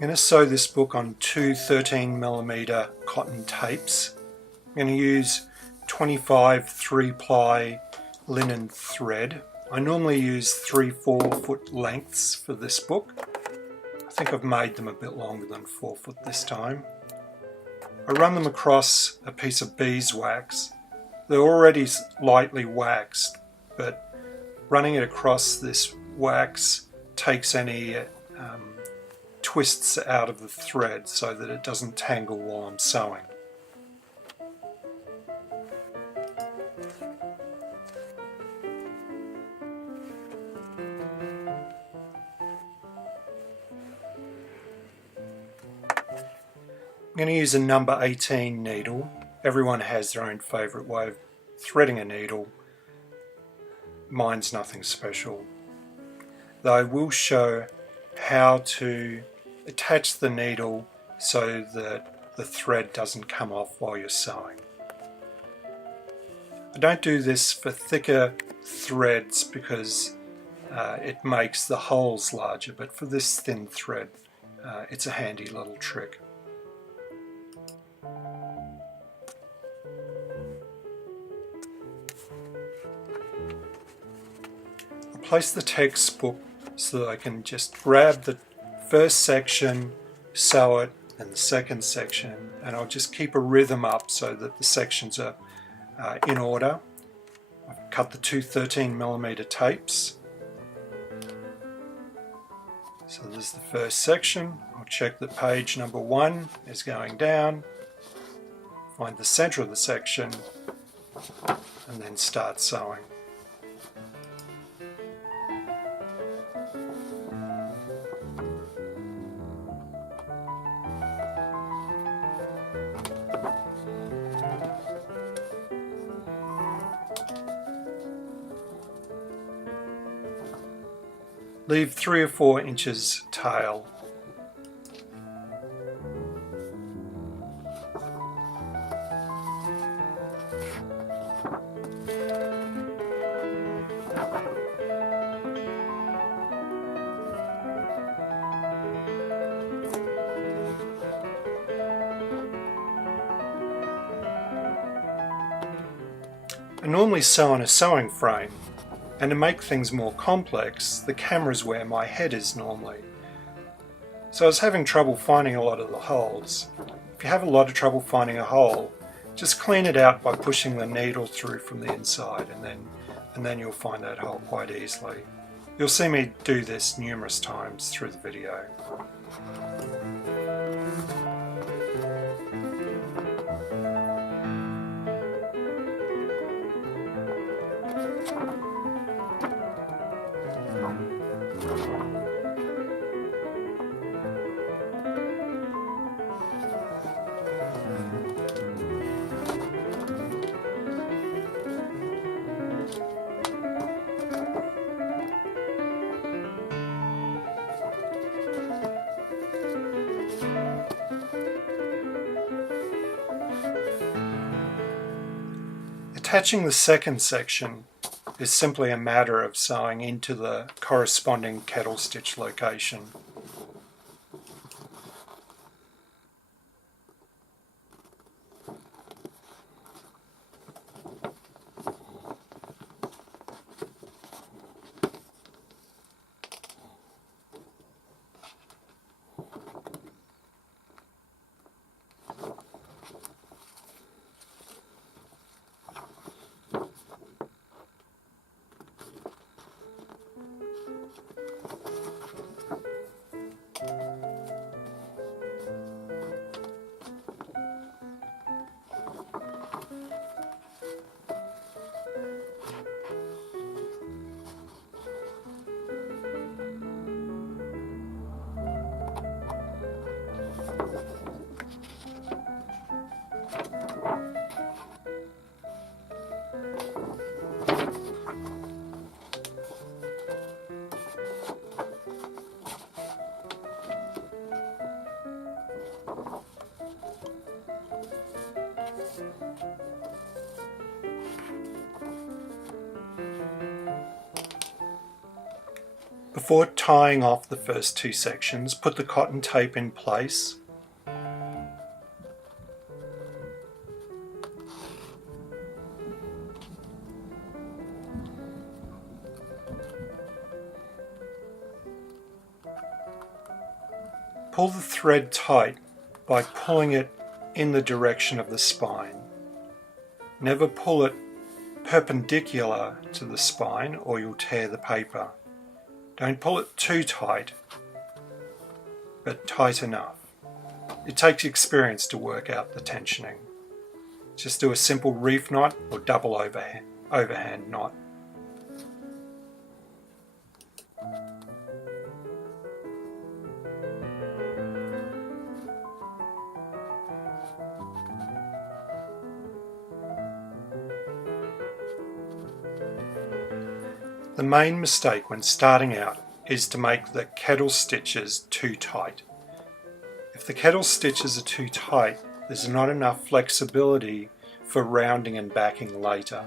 I'm going to sew this book on two 13mm cotton tapes. I'm going to use 25 3-ply linen thread. I normally use 3-4 foot lengths for this book. I think I've made them a bit longer than 4 foot this time. I run them across a piece of beeswax. They're already lightly waxed, but running it across this wax takes any twists out of the thread so that it doesn't tangle while I'm sewing. I'm going to use a number 18 needle. Everyone has their own favourite way of threading a needle. Mine's nothing special. Though I will show how to attach the needle so that the thread doesn't come off while you're sewing. I don't do this for thicker threads because it makes the holes larger, but for this thin thread it's a handy little trick. Place the textbook so that I can just grab the first section, sew it, and the second section, and I'll just keep a rhythm up so that the sections are in order. I've cut the two 13mm tapes. So this is the first section. I'll check that page number 1 is going down, find the center of the section, and then start sewing. Leave 3 or 4 inches tail. I normally sew on a sewing frame, and to make things more complex, the camera's where my head is normally. So I was having trouble finding a lot of the holes. If you have a lot of trouble finding a hole, just clean it out by pushing the needle through from the inside, and then you'll find that hole quite easily. You'll see me do this numerous times through the video. Attaching the second section is simply a matter of sewing into the corresponding kettle stitch location. Before tying off the first two sections, put the cotton tape in place. Pull the thread tight by pulling it in the direction of the spine. Never pull it perpendicular to the spine or you'll tear the paper. Don't pull it too tight, but tight enough. It takes experience to work out the tensioning. Just do a simple reef knot or double overhand knot. The main mistake when starting out is to make the kettle stitches too tight. If the kettle stitches are too tight, there's not enough flexibility for rounding and backing later.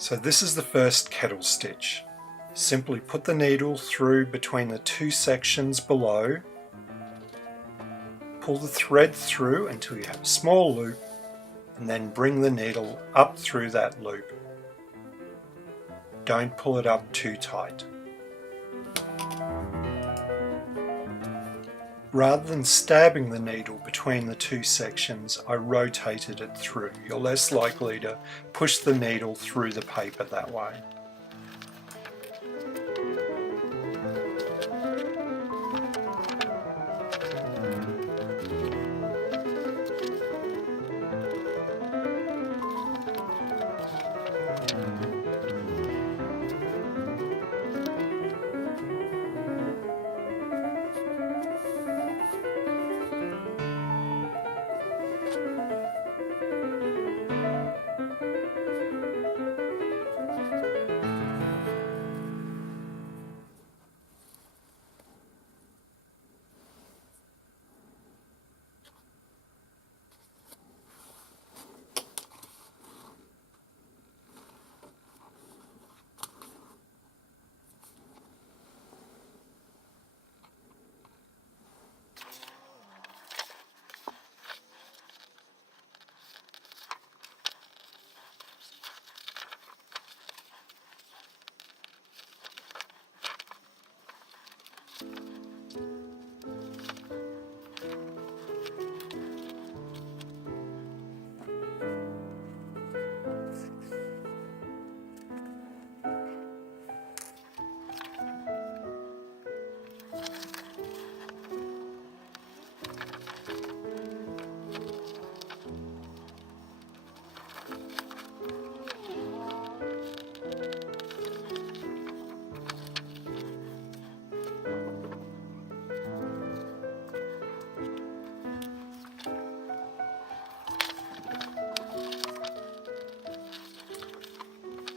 So this is the first kettle stitch. Simply put the needle through between the two sections below, pull the thread through until you have a small loop, and then bring the needle up through that loop. Don't pull it up too tight. Rather than stabbing the needle between the two sections, I rotated it through. You're less likely to push the needle through the paper that way.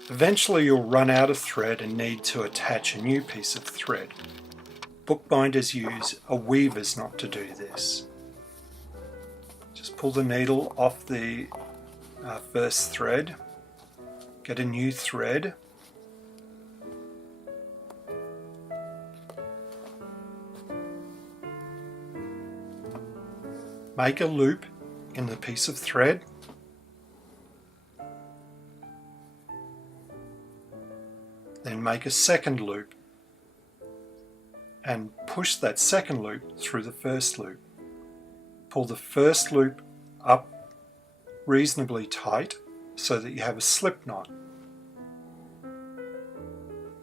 Eventually you'll run out of thread and need to attach a new piece of thread. Bookbinders use a weaver's knot to do this. Just pull the needle off the first thread, get a new thread, make a loop in the piece of thread, then make a second loop and push that second loop through the first loop. Pull the first loop up reasonably tight so that you have a slip knot.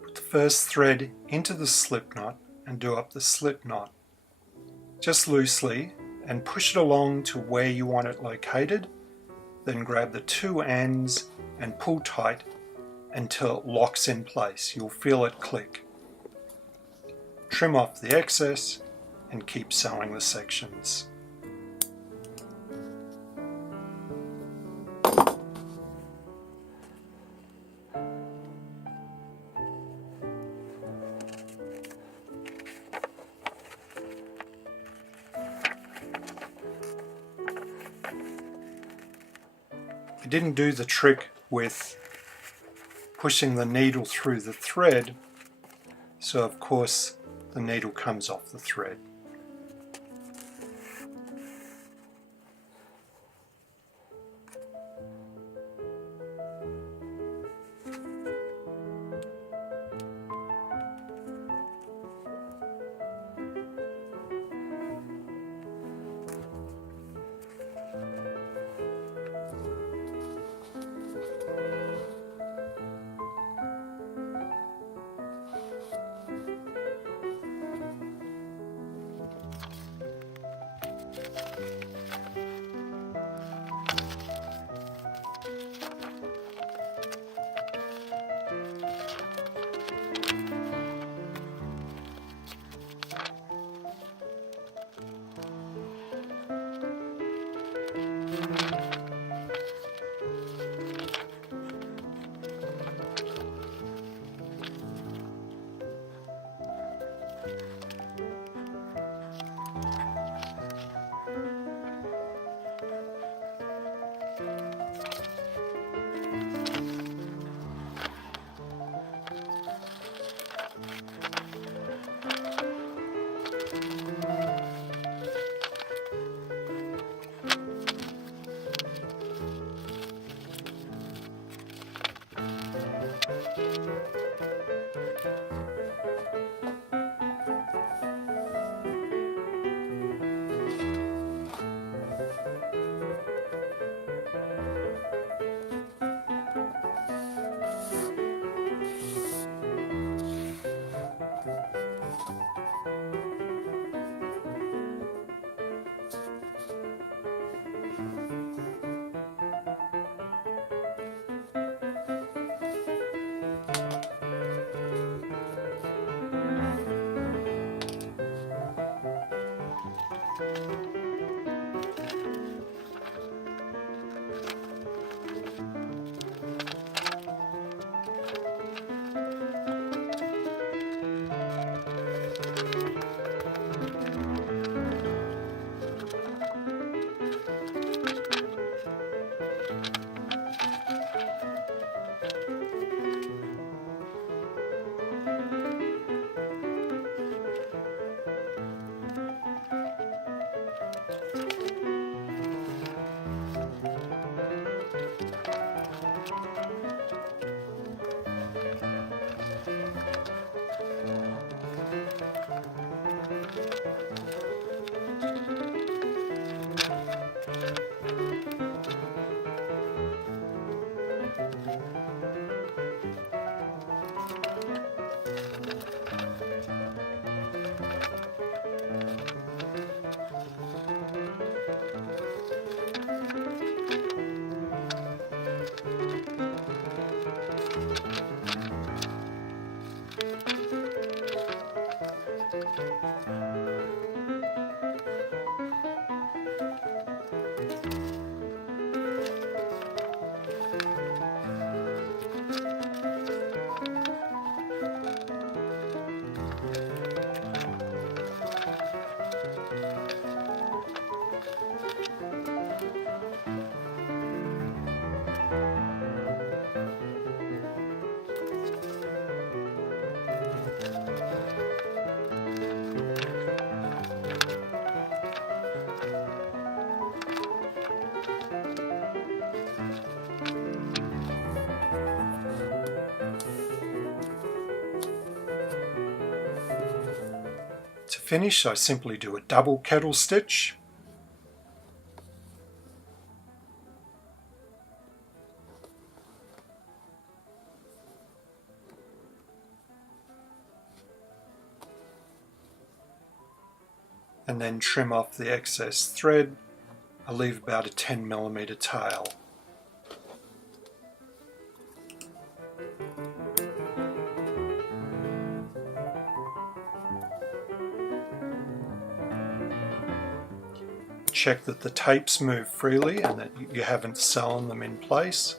Put the first thread into the slip knot and do up the slip knot, just loosely and push it along to where you want it located. Then grab the two ends and pull tight until it locks in place. You'll feel it click. Trim off the excess and keep sewing the sections. I didn't do the trick with pushing the needle through the thread, so of course the needle comes off the thread. To finish, I simply do a double kettle stitch. and then trim off the excess thread. I leave about a 10mm tail. Check that the tapes move freely and that you haven't sewn them in place.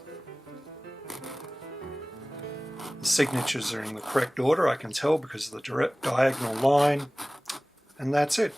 The signatures are in the correct order, I can tell because of the direct diagonal line, and that's it.